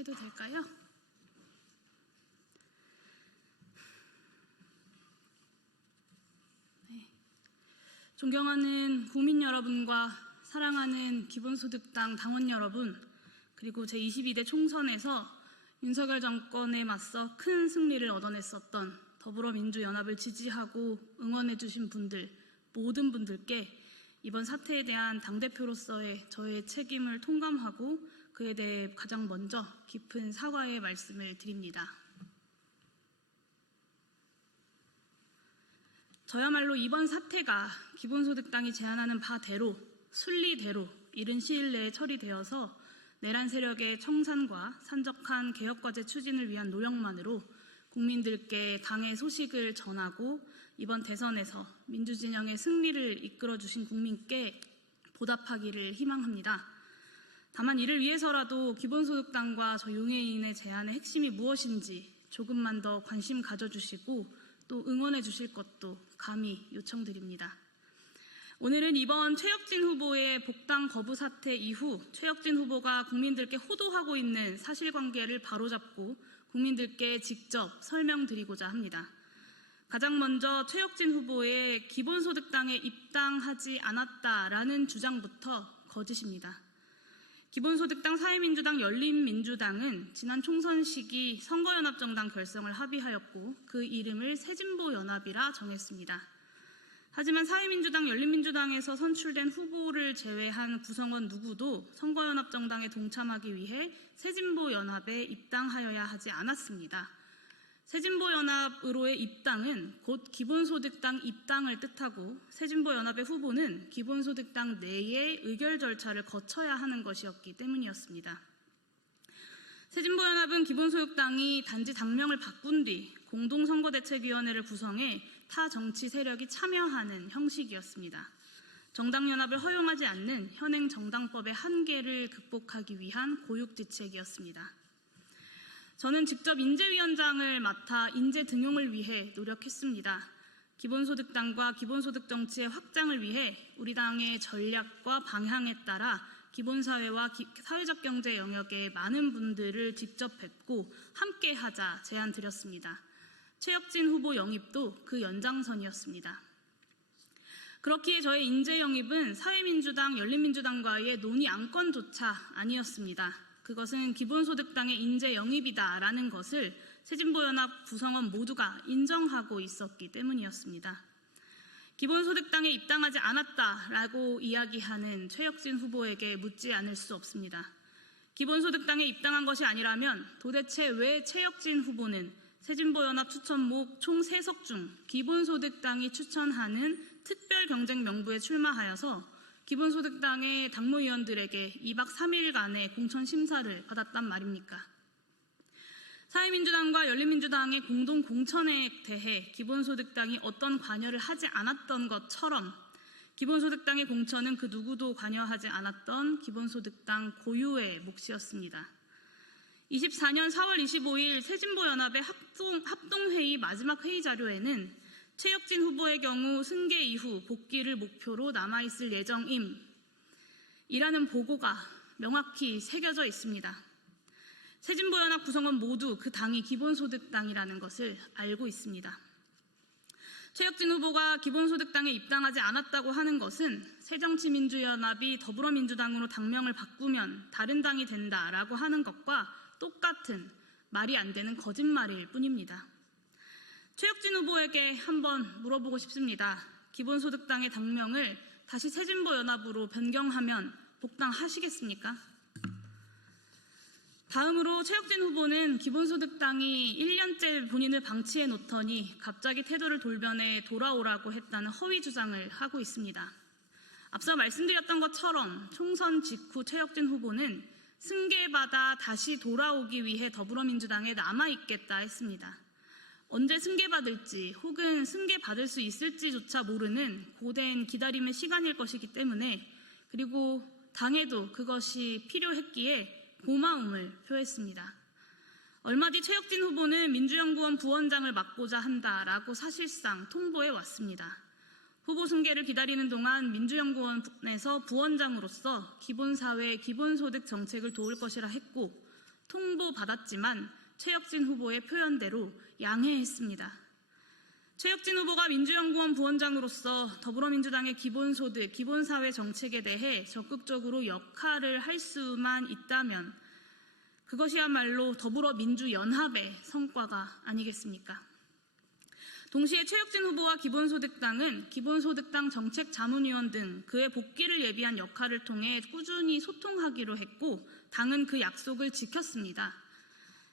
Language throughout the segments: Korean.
시작해도 될까요? 네. 존경하는 국민 여러분과 사랑하는 기본소득당 당원 여러분, 그리고 제22대 총선에서 윤석열 정권에 맞서 큰 승리를 얻어냈었던 더불어민주연합을 지지하고 응원해주신 분들, 모든 분들께 이번 사태에 대한 당대표로서의 저의 책임을 통감하고 그에 대해 가장 먼저 깊은 사과의 말씀을 드립니다. 저야말로 이번 사태가 기본소득당이 제안하는 바대로 순리대로 이른 시일 내에 처리되어서 내란 세력의 청산과 산적한 개혁과제 추진을 위한 노력만으로 국민들께 당의 소식을 전하고 이번 대선에서 민주진영의 승리를 이끌어주신 국민께 보답하기를 희망합니다. 다만 이를 위해서라도 기본소득당과 저 용해인의 제안의 핵심이 무엇인지 조금만 더 관심 가져주시고 또 응원해 주실 것도 감히 요청드립니다. 오늘은 이번 최혁진 후보의 복당 거부 사태 이후 최혁진 후보가 국민들께 호도하고 있는 사실관계를 바로잡고 국민들께 직접 설명드리고자 합니다. 가장 먼저 최혁진 후보의 기본소득당에 입당하지 않았다라는 주장부터 거짓입니다. 기본소득당, 사회민주당, 열린민주당은 지난 총선 시기 선거연합정당 결성을 합의하였고 그 이름을 새진보연합이라 정했습니다. 하지만 사회민주당, 열린민주당에서 선출된 후보를 제외한 구성원 누구도 선거연합정당에 동참하기 위해 새진보연합에 입당하여야 하지 않았습니다. 새진보연합으로의 입당은 곧 기본소득당 입당을 뜻하고 새진보연합의 후보는 기본소득당 내의 의결 절차를 거쳐야 하는 것이었기 때문이었습니다. 새진보연합은 기본소득당이 단지 당명을 바꾼 뒤 공동선거대책위원회를 구성해 타 정치 세력이 참여하는 형식이었습니다. 정당연합을 허용하지 않는 현행 정당법의 한계를 극복하기 위한 고육지책이었습니다. 저는 직접 인재위원장을 맡아 인재 등용을 위해 노력했습니다. 기본소득당과 기본소득 정치의 확장을 위해 우리 당의 전략과 방향에 따라 기본사회와 사회적 경제 영역의 많은 분들을 직접 뵙고 함께하자 제안 드렸습니다. 최혁진 후보 영입도 그 연장선이었습니다. 그렇기에 저의 인재 영입은 사회민주당, 열린민주당과의 논의 안건조차 아니었습니다. 그것은 기본소득당의 인재 영입이다라는 것을 새진보연합 구성원 모두가 인정하고 있었기 때문이었습니다. 기본소득당에 입당하지 않았다라고 이야기하는 최혁진 후보에게 묻지 않을 수 없습니다. 기본소득당에 입당한 것이 아니라면 도대체 왜 최혁진 후보는 새진보연합 추천목 총 3석 중 기본소득당이 추천하는 특별경쟁명부에 출마하여서 기본소득당의 당무위원들에게 2박 3일간의 공천심사를 받았단 말입니까? 사회민주당과 열린민주당의 공동 공천에 대해 기본소득당이 어떤 관여를 하지 않았던 것처럼 기본소득당의 공천은 그 누구도 관여하지 않았던 기본소득당 고유의 몫이었습니다. 24년 4월 25일 새진보연합의 합동회의 마지막 회의 자료에는 최혁진 후보의 경우 승계 이후 복귀를 목표로 남아있을 예정임 이라는 보고가 명확히 새겨져 있습니다. 새진보연합 구성원 모두 그 당이 기본소득당이라는 것을 알고 있습니다. 최혁진 후보가 기본소득당에 입당하지 않았다고 하는 것은 새정치민주연합이 더불어민주당으로 당명을 바꾸면 다른 당이 된다라고 하는 것과 똑같은 말이 안 되는 거짓말일 뿐입니다. 최혁진 후보에게 한번 물어보고 싶습니다. 기본소득당의 당명을 다시 새진보연합으로 변경하면 복당하시겠습니까? 다음으로 최혁진 후보는 기본소득당이 1년째 본인을 방치해 놓더니 갑자기 태도를 돌변해 돌아오라고 했다는 허위 주장을 하고 있습니다. 앞서 말씀드렸던 것처럼 총선 직후 최혁진 후보는 승계받아 다시 돌아오기 위해 더불어민주당에 남아있겠다 했습니다. 언제 승계받을지 혹은 승계받을 수 있을지조차 모르는 고된 기다림의 시간일 것이기 때문에 그리고 당에도 그것이 필요했기에 고마움을 표했습니다. 얼마 뒤 최혁진 후보는 민주연구원 부원장을 맡고자 한다라고 사실상 통보해 왔습니다. 후보 승계를 기다리는 동안 민주연구원에서 부원장으로서 기본사회, 기본소득 정책을 도울 것이라 했고 통보받았지만 최혁진 후보의 표현대로 양해했습니다. 최혁진 후보가 민주연구원 부원장으로서 더불어민주당의 기본소득, 기본사회 정책에 대해 적극적으로 역할을 할 수만 있다면 그것이야말로 더불어민주연합의 성과가 아니겠습니까? 동시에 최혁진 후보와 기본소득당은 기본소득당 정책자문위원 등 그의 복귀를 예비한 역할을 통해 꾸준히 소통하기로 했고 당은 그 약속을 지켰습니다.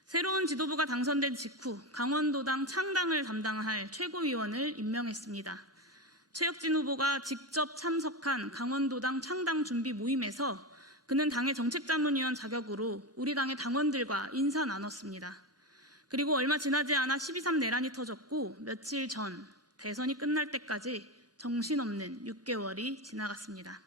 새로운 지도부가 당선된 직후 강원도당 창당을 담당할 최고위원을 임명했습니다. 최혁진 후보가 직접 참석한 강원도당 창당 준비 모임에서 그는 당의 정책자문위원 자격으로 우리 당의 당원들과 인사 나눴습니다. 그리고 얼마 지나지 않아 12.3 내란이 터졌고 며칠 전 대선이 끝날 때까지 정신없는 6개월이 지나갔습니다.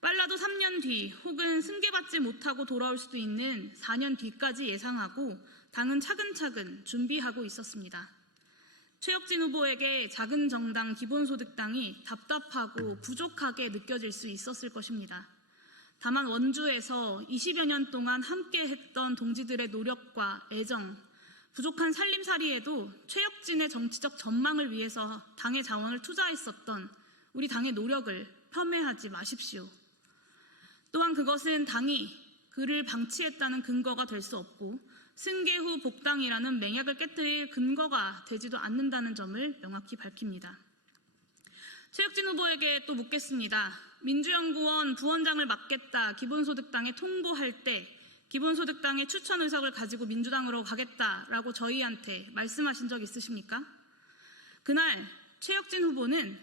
빨라도 3년 뒤 혹은 승계받지 못하고 돌아올 수도 있는 4년 뒤까지 예상하고 당은 차근차근 준비하고 있었습니다. 최혁진 후보에게 작은 정당 기본소득당이 답답하고 부족하게 느껴질 수 있었을 것입니다. 다만 원주에서 20여 년 동안 함께했던 동지들의 노력과 애정, 부족한 살림살이에도 최혁진의 정치적 전망을 위해서 당의 자원을 투자했었던 우리 당의 노력을 폄훼하지 마십시오. 또한 그것은 당이 그를 방치했다는 근거가 될 수 없고 승계 후 복당이라는 맹약을 깨뜨릴 근거가 되지도 않는다는 점을 명확히 밝힙니다. 최혁진 후보에게 또 묻겠습니다. 민주연구원 부원장을 맡겠다 기본소득당에 통보할 때 기본소득당의 추천 의석을 가지고 민주당으로 가겠다라고 저희한테 말씀하신 적 있으십니까? 그날 최혁진 후보는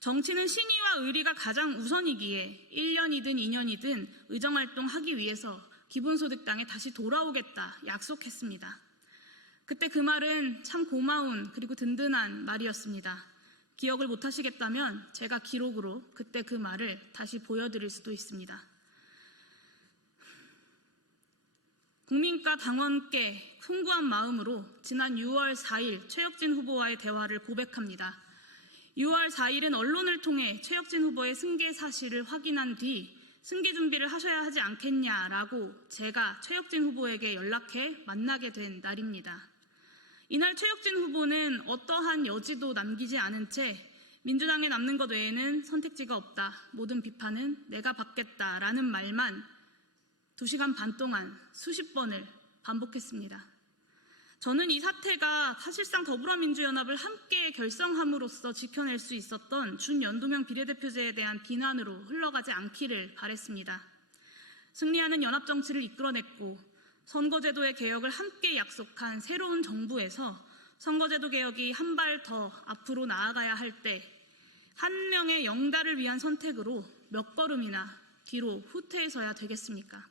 정치는 신의와 의리가 가장 우선이기에 1년이든 2년이든 의정활동하기 위해서 기본소득당에 다시 돌아오겠다 약속했습니다. 그때 그 말은 참 고마운 그리고 든든한 말이었습니다. 기억을 못하시겠다면 제가 기록으로 그때 그 말을 다시 보여드릴 수도 있습니다. 국민과 당원께 풍부한 마음으로 지난 6월 4일 최혁진 후보와의 대화를 고백합니다. 6월 4일은 언론을 통해 최혁진 후보의 승계 사실을 확인한 뒤 승계 준비를 하셔야 하지 않겠냐라고 제가 최혁진 후보에게 연락해 만나게 된 날입니다. 이날 최혁진 후보는 어떠한 여지도 남기지 않은 채 민주당에 남는 것 외에는 선택지가 없다. 모든 비판은 내가 받겠다라는 말만 2시간 반 동안 수십 번을 반복했습니다. 저는 이 사태가 사실상 더불어민주연합을 함께 결성함으로써 지켜낼 수 있었던 준연동형 비례대표제에 대한 비난으로 흘러가지 않기를 바랬습니다. 승리하는 연합정치를 이끌어냈고 선거제도의 개혁을 함께 약속한 새로운 정부에서 선거제도 개혁이 한 발 더 앞으로 나아가야 할 때 한 명의 영달을 위한 선택으로 몇 걸음이나 뒤로 후퇴해서야 되겠습니까?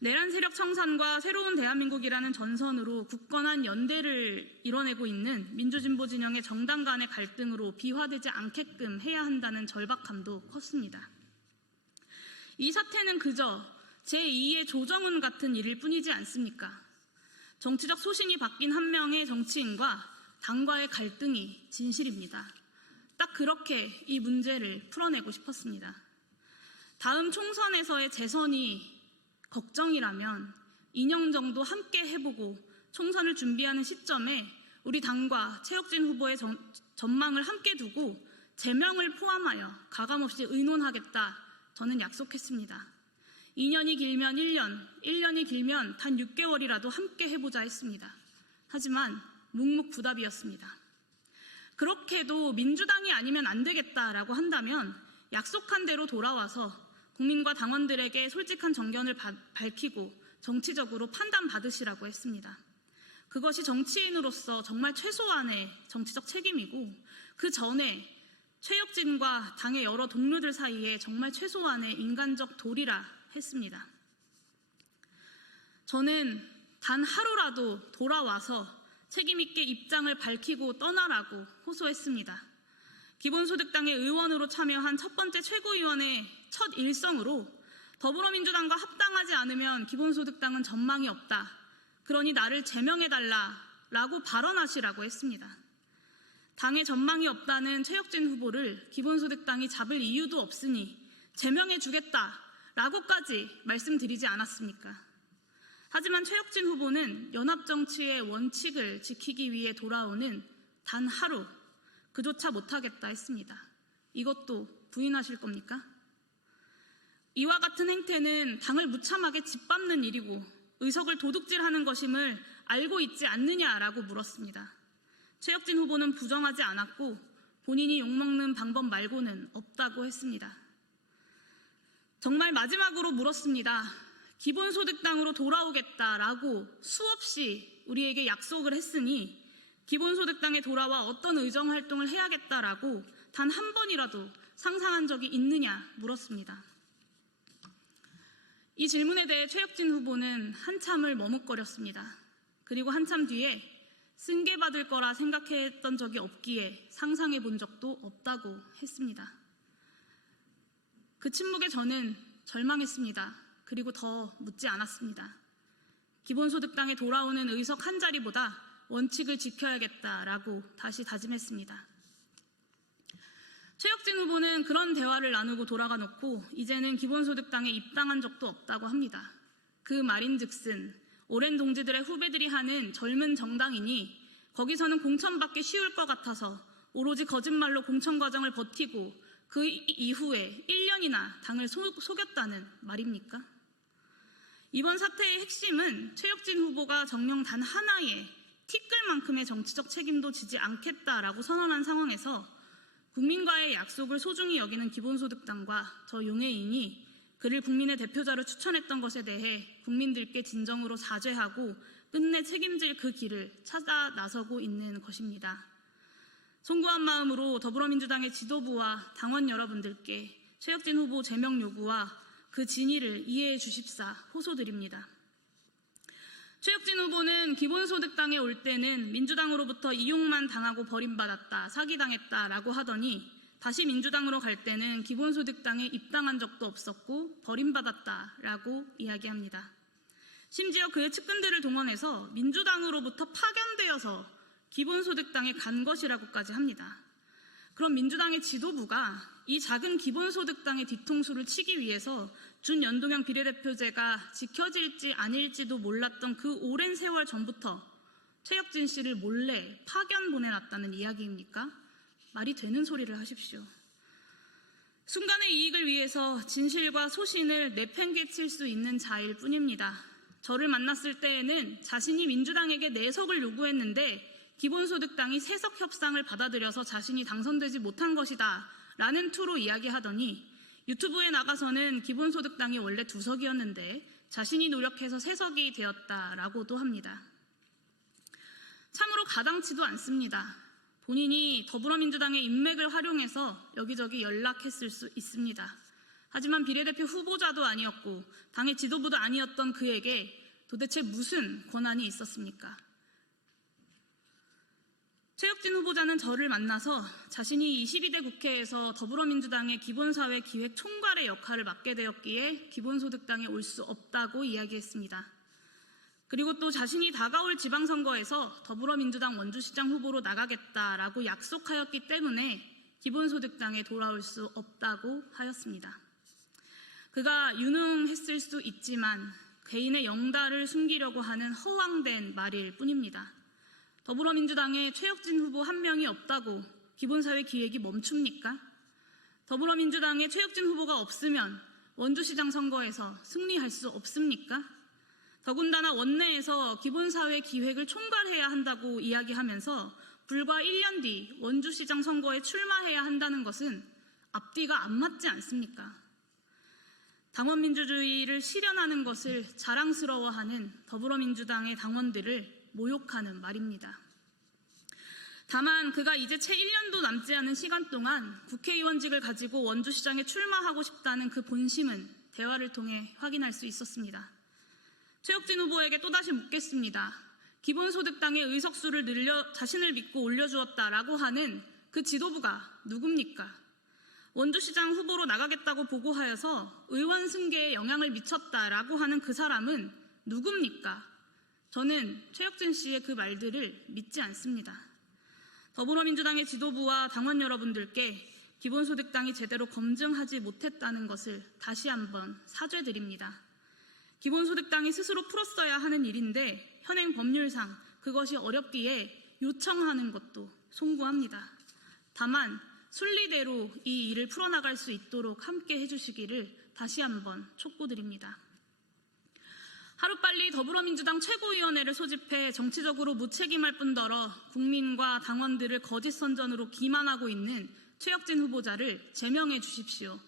내란 세력 청산과 새로운 대한민국이라는 전선으로 굳건한 연대를 이뤄내고 있는 민주진보 진영의 정당 간의 갈등으로 비화되지 않게끔 해야 한다는 절박함도 컸습니다. 이 사태는 그저 제2의 조정훈 같은 일일 뿐이지 않습니까? 정치적 소신이 바뀐 한 명의 정치인과 당과의 갈등이 진실입니다. 딱 그렇게 이 문제를 풀어내고 싶었습니다. 다음 총선에서의 재선이 걱정이라면 2년 정도 함께 해보고 총선을 준비하는 시점에 우리 당과 최혁진 후보의 전망을 함께 두고 제명을 포함하여 가감없이 의논하겠다 저는 약속했습니다. 2년이 길면 1년, 1년이 길면 단 6개월이라도 함께 해보자 했습니다. 하지만 묵묵부답이었습니다. 그렇게도 민주당이 아니면 안 되겠다라고 한다면 약속한 대로 돌아와서 국민과 당원들에게 솔직한 정견을 밝히고 정치적으로 판단받으시라고 했습니다. 그것이 정치인으로서 정말 최소한의 정치적 책임이고 그 전에 최혁진과 당의 여러 동료들 사이에 정말 최소한의 인간적 도리라 했습니다. 저는 단 하루라도 돌아와서 책임있게 입장을 밝히고 떠나라고 호소했습니다. 기본소득당의 의원으로 참여한 첫 번째 최고위원의 첫 일성으로 더불어민주당과 합당하지 않으면 기본소득당은 전망이 없다. 그러니 나를 제명해달라라고 발언하시라고 했습니다. 당의 전망이 없다는 최혁진 후보를 기본소득당이 잡을 이유도 없으니 제명해주겠다라고까지 말씀드리지 않았습니까? 하지만 최혁진 후보는 연합정치의 원칙을 지키기 위해 돌아오는 단 하루, 그조차 못하겠다 했습니다. 이것도 부인하실 겁니까? 이와 같은 행태는 당을 무참하게 짓밟는 일이고 의석을 도둑질하는 것임을 알고 있지 않느냐라고 물었습니다. 최혁진 후보는 부정하지 않았고 본인이 욕먹는 방법 말고는 없다고 했습니다. 정말 마지막으로 물었습니다. 기본소득당으로 돌아오겠다라고 수없이 우리에게 약속을 했으니 기본소득당에 돌아와 어떤 의정활동을 해야겠다라고 단 한 번이라도 상상한 적이 있느냐 물었습니다. 이 질문에 대해 최혁진 후보는 한참을 머뭇거렸습니다. 그리고 한참 뒤에 승계받을 거라 생각했던 적이 없기에 상상해 본 적도 없다고 했습니다. 그 침묵에 저는 절망했습니다. 그리고 더 묻지 않았습니다. 기본소득당에 돌아오는 의석 한 자리보다 원칙을 지켜야겠다라고 다시 다짐했습니다. 최혁진 후보는 그런 대화를 나누고 돌아가 놓고 이제는 기본소득당에 입당한 적도 없다고 합니다. 그 말인즉슨 오랜 동지들의 후배들이 하는 젊은 정당이니 거기서는 공천받기 쉬울 것 같아서 오로지 거짓말로 공천 과정을 버티고 그 이후에 1년이나 당을 속였다는 말입니까? 이번 사태의 핵심은 최혁진 후보가 정녕 단 하나의 티끌만큼의 정치적 책임도 지지 않겠다라고 선언한 상황에서 국민과의 약속을 소중히 여기는 기본소득당과 저 용해인이 그를 국민의 대표자로 추천했던 것에 대해 국민들께 진정으로 사죄하고 끝내 책임질 그 길을 찾아 나서고 있는 것입니다. 송구한 마음으로 더불어민주당의 지도부와 당원 여러분들께 최혁진 후보 제명 요구와 그 진위를 이해해 주십사 호소드립니다. 최혁진 후보는 기본소득당에 올 때는 민주당으로부터 이용만 당하고 버림받았다, 사기당했다라고 하더니 다시 민주당으로 갈 때는 기본소득당에 입당한 적도 없었고 버림받았다라고 이야기합니다. 심지어 그의 측근들을 동원해서 민주당으로부터 파견되어서 기본소득당에 간 것이라고까지 합니다. 그럼 민주당의 지도부가 이 작은 기본소득당의 뒤통수를 치기 위해서 준연동형 비례대표제가 지켜질지 아닐지도 몰랐던 그 오랜 세월 전부터 최혁진 씨를 몰래 파견 보내놨다는 이야기입니까? 말이 되는 소리를 하십시오. 순간의 이익을 위해서 진실과 소신을 내팽개칠 수 있는 자일 뿐입니다. 저를 만났을 때에는 자신이 민주당에게 내석을 요구했는데 기본소득당이 세석 협상을 받아들여서 자신이 당선되지 못한 것이다 라는 투로 이야기하더니 유튜브에 나가서는 기본소득당이 원래 2석이었는데 자신이 노력해서 3석이 되었다라고도 합니다. 참으로 가당치도 않습니다. 본인이 더불어민주당의 인맥을 활용해서 여기저기 연락했을 수 있습니다. 하지만 비례대표 후보자도 아니었고 당의 지도부도 아니었던 그에게 도대체 무슨 권한이 있었습니까? 최혁진 후보자는 저를 만나서 자신이 22대 국회에서 더불어민주당의 기본사회 기획 총괄의 역할을 맡게 되었기에 기본소득당에 올 수 없다고 이야기했습니다. 그리고 또 자신이 다가올 지방선거에서 더불어민주당 원주시장 후보로 나가겠다라고 약속하였기 때문에 기본소득당에 돌아올 수 없다고 하였습니다. 그가 유능했을 수 있지만 개인의 영달을 숨기려고 하는 허황된 말일 뿐입니다. 더불어민주당에 최혁진 후보 한 명이 없다고 기본사회 기획이 멈춥니까? 더불어민주당에 최혁진 후보가 없으면 원주시장 선거에서 승리할 수 없습니까? 더군다나 원내에서 기본사회 기획을 총괄해야 한다고 이야기하면서 불과 1년 뒤 원주시장 선거에 출마해야 한다는 것은 앞뒤가 안 맞지 않습니까? 당원민주주의를 실현하는 것을 자랑스러워하는 더불어민주당의 당원들을 모욕하는 말입니다. 다만 그가 이제 채 1년도 남지 않은 시간 동안 국회의원직을 가지고 원주시장에 출마하고 싶다는 그 본심은 대화를 통해 확인할 수 있었습니다. 최혁진 후보에게 또다시 묻겠습니다. 기본소득당의 의석수를 늘려 자신을 믿고 올려주었다라고 하는 그 지도부가 누굽니까? 원주시장 후보로 나가겠다고 보고하여서 의원 승계에 영향을 미쳤다라고 하는 그 사람은 누굽니까? 저는 최혁진 씨의 그 말들을 믿지 않습니다. 더불어민주당의 지도부와 당원 여러분들께 기본소득당이 제대로 검증하지 못했다는 것을 다시 한번 사죄드립니다. 기본소득당이 스스로 풀었어야 하는 일인데 현행 법률상 그것이 어렵기에 요청하는 것도 송구합니다. 다만 순리대로 이 일을 풀어나갈 수 있도록 함께 해주시기를 다시 한번 촉구드립니다. 하루빨리 더불어민주당 최고위원회를 소집해 정치적으로 무책임할 뿐더러 국민과 당원들을 거짓 선전으로 기만하고 있는 최혁진 후보자를 제명해 주십시오.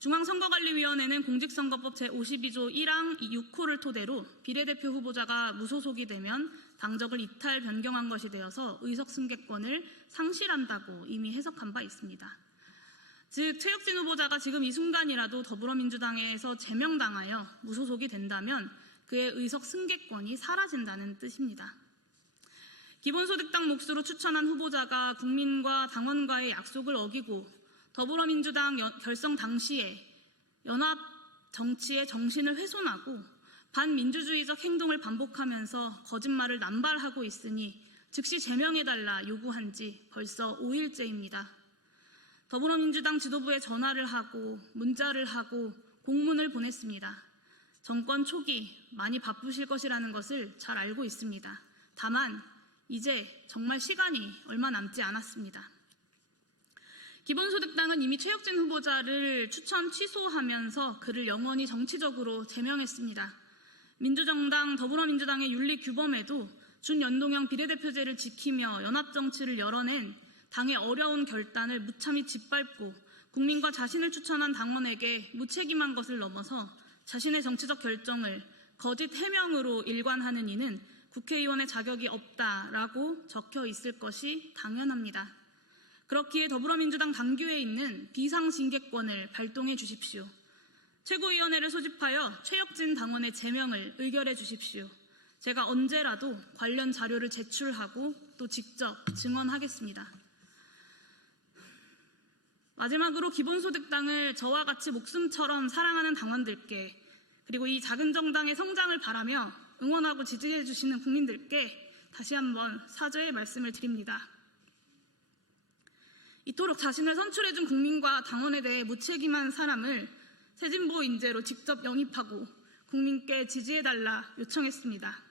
중앙선거관리위원회는 공직선거법 제52조 1항 6호를 토대로 비례대표 후보자가 무소속이 되면 당적을 이탈 변경한 것이 되어서 의석 승계권을 상실한다고 이미 해석한 바 있습니다. 즉 최혁진 후보자가 지금 이 순간이라도 더불어민주당에서 제명당하여 무소속이 된다면 그의 의석 승계권이 사라진다는 뜻입니다. 기본소득당 몫으로 추천한 후보자가 국민과 당원과의 약속을 어기고 더불어민주당 결성 당시에 연합 정치의 정신을 훼손하고 반민주주의적 행동을 반복하면서 거짓말을 남발하고 있으니 즉시 제명해달라 요구한 지 벌써 5일째입니다. 더불어민주당 지도부에 전화를 하고 문자를 하고 공문을 보냈습니다. 정권 초기 많이 바쁘실 것이라는 것을 잘 알고 있습니다. 다만 이제 정말 시간이 얼마 남지 않았습니다. 기본소득당은 이미 최혁진 후보자를 추천 취소하면서 그를 영원히 정치적으로 제명했습니다. 민주정당 더불어민주당의 윤리규범에도 준연동형 비례대표제를 지키며 연합정치를 열어낸 당의 어려운 결단을 무참히 짓밟고 국민과 자신을 추천한 당원에게 무책임한 것을 넘어서 자신의 정치적 결정을 거짓 해명으로 일관하는 이는 국회의원의 자격이 없다라고 적혀 있을 것이 당연합니다. 그렇기에 더불어민주당 당규에 있는 비상징계권을 발동해 주십시오. 최고위원회를 소집하여 최혁진 당원의 제명을 의결해 주십시오. 제가 언제라도 관련 자료를 제출하고 또 직접 증언하겠습니다. 마지막으로 기본소득당을 저와 같이 목숨처럼 사랑하는 당원들께 그리고 이 작은 정당의 성장을 바라며 응원하고 지지해 주시는 국민들께 다시 한번 사죄의 말씀을 드립니다. 이토록 자신을 선출해준 국민과 당원에 대해 무책임한 사람을 새진보 인재로 직접 영입하고 국민께 지지해달라 요청했습니다.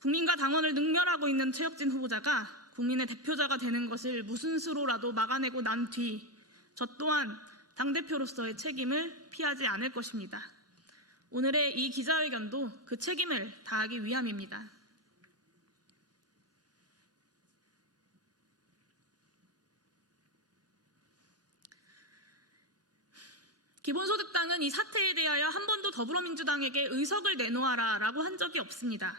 국민과 당원을 능멸하고 있는 최혁진 후보자가 국민의 대표자가 되는 것을 무슨 수로라도 막아내고 난 뒤 저 또한 당대표로서의 책임을 피하지 않을 것입니다. 오늘의 이 기자회견도 그 책임을 다하기 위함입니다. 기본소득당은 이 사태에 대하여 한 번도 더불어민주당에게 의석을 내놓아라 라고 한 적이 없습니다.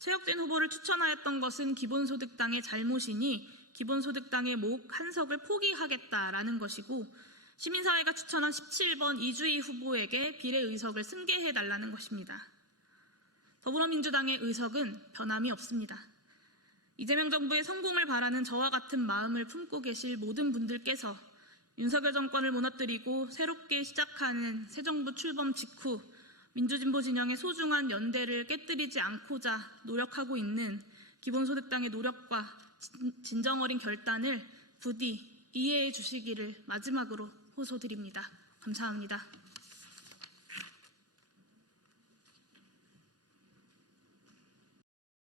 최혁진 후보를 추천하였던 것은 기본소득당의 잘못이니 기본소득당의 목 한 석을 포기하겠다라는 것이고 시민사회가 추천한 17번 이주희 후보에게 비례의석을 승계해달라는 것입니다. 더불어민주당의 의석은 변함이 없습니다. 이재명 정부의 성공을 바라는 저와 같은 마음을 품고 계실 모든 분들께서 윤석열 정권을 무너뜨리고 새롭게 시작하는 새 정부 출범 직후 민주진보 진영의 소중한 연대를 깨뜨리지 않고자 노력하고 있는 기본소득당의 노력과 진정 어린 결단을 부디 이해해 주시기를 마지막으로 호소드립니다. 감사합니다.